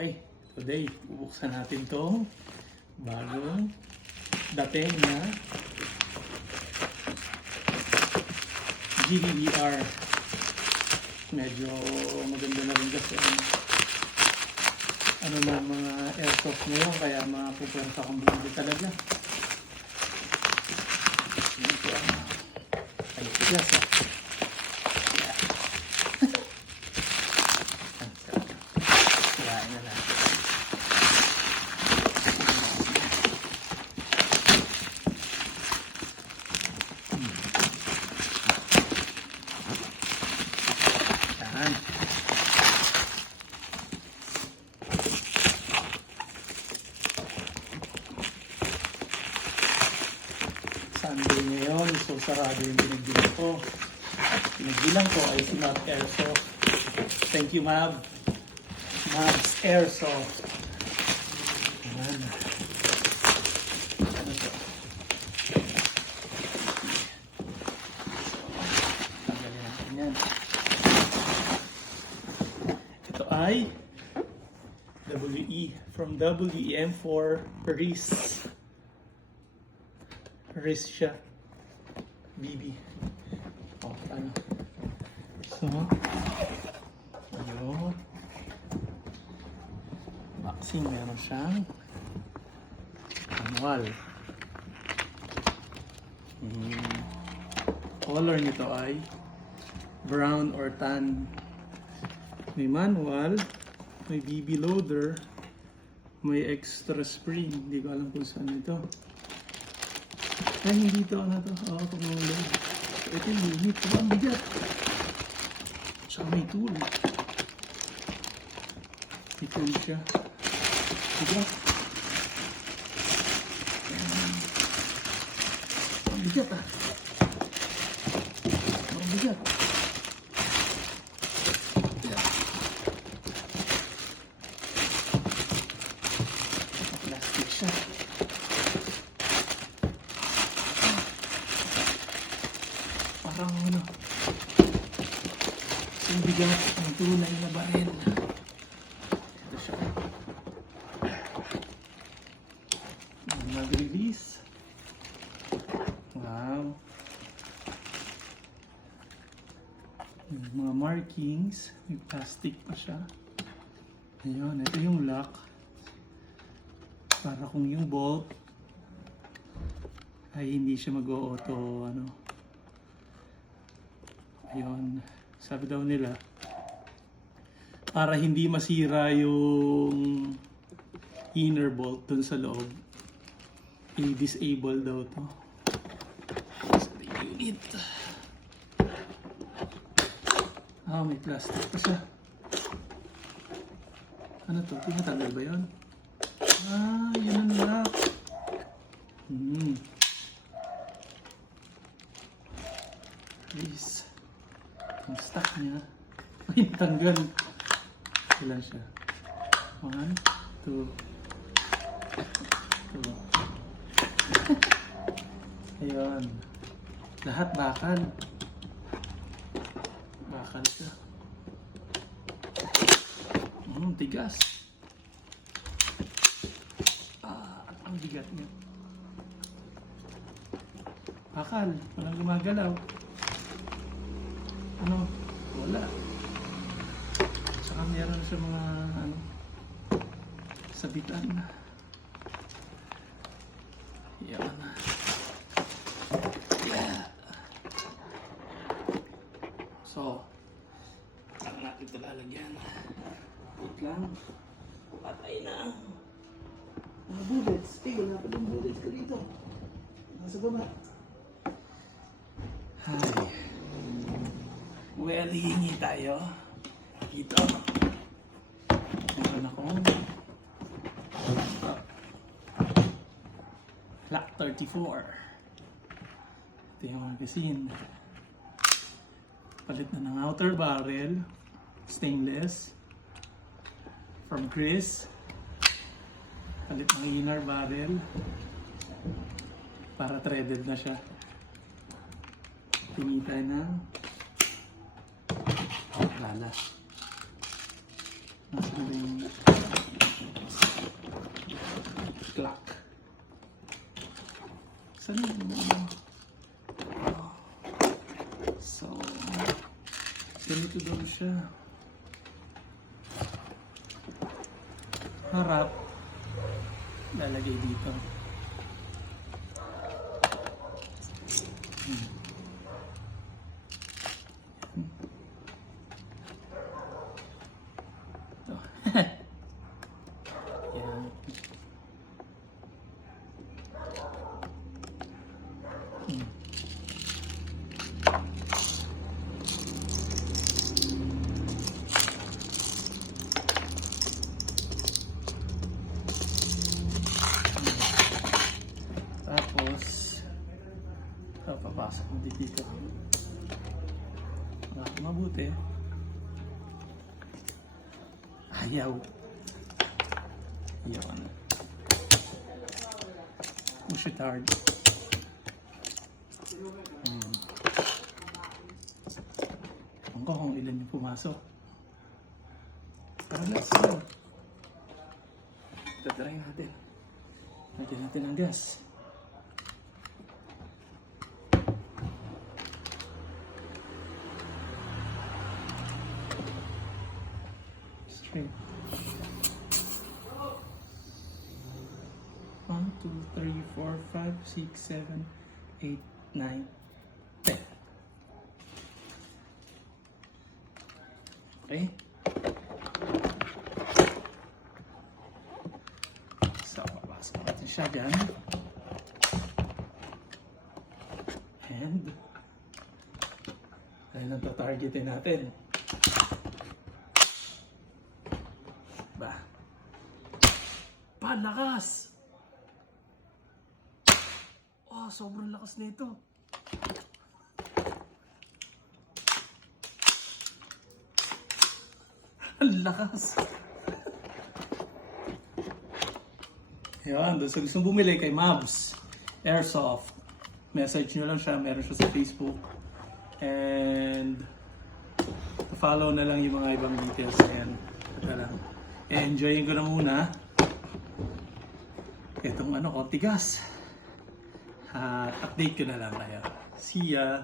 Okay, today bubuksan natin tong bagong dating na gbbr. Medyo maganda na rin kasi ano na mga airsoft ngayon, kaya mapupunta kong bumili talaga. Ito ang ayos ha. Sunday ngayon, so sarado yung pinagbilang ko. Pinagbilang ko ay si Mab Airsoft. Thank you, Mab. Mab's Airsoft. Ayan. Ano to? Tanggalin natin yan. Ito ay WE from WE M4 RIS. RIS siya. BB. Oh, ano. So, ayun. Boxing, meron siyang manual. Color nito ay brown or tan. May manual, may BB loader, may extra spring. Hindi ko alam kung saan ito. Ay, hindi ito. Ano ito? Oo, pag-load. Ito yung unit. Ito ang bigat. Tsaka may tool. May tool siya. Bigat. Ang bigat ah. Ang bigat. Plastic siya. Parang ano, yung bigat ng tunay na baril. Ito siya. Mag-release. Wow. Yung mga markings, may plastic pa siya. Ayun, ito yung lock. Para kung yung bolt ay hindi siya mag-auto ano. Ayun, sabi daw nila para hindi masira yung inner bolt dun sa loob, i-disable daw to sa unit. Ah, may plastic pa siya. Ano to? Tinatanggal ba yun? Ah, yun ang lock. Please. Ang stock niya ay tanggal. Ilan siya? 1, 2 ayun, lahat bakal siya. Tigas. Ang bigat niya. Bakal, walang gumagalaw. Ano? Wala. Saka meron sa mga ano, sabitan. Yan. Yeah. So, saan natin ito lalagyan? Wait lang. Patay na. Mga bullets. Wala pa yung bullets ko dito. Nasa baba. Hi. Well, hihingi tayo. Dito. Meron akong Glock 34. Ito yung magazine. Palit na ng outer barrel. Stainless. From Chris. Palit ng inner barrel. Para threaded na siya. Tingin tayo ng lalas. Nasa na yung siya. Harap. Lalagay dito. Ito. Yan. Tapos, papasok mo dito. Mabuti. Ayaw. Yun. Push it hard. Ewan ko kung ilan yung pumasok. Pero let's go. Tatry natin. Lagyan natin ang gas. Straight. 1, 2, 3, 4, 5, 6, 7, 8, 9, 10. Okay. So, papasok natin siya dyan. And, ayun ang tatargetin natin. Ba? Palakas! Oh, sobrang lakas nito. Ang lakas. Yan, doon sa gustong bumili kay Mavs Airsoft, message nyo lang siya, meron siya sa Facebook. And follow na lang yung mga ibang details. Ayan, ito lang. Enjoyin ko na muna itong konti gas. Update ko na lang kayo. See ya!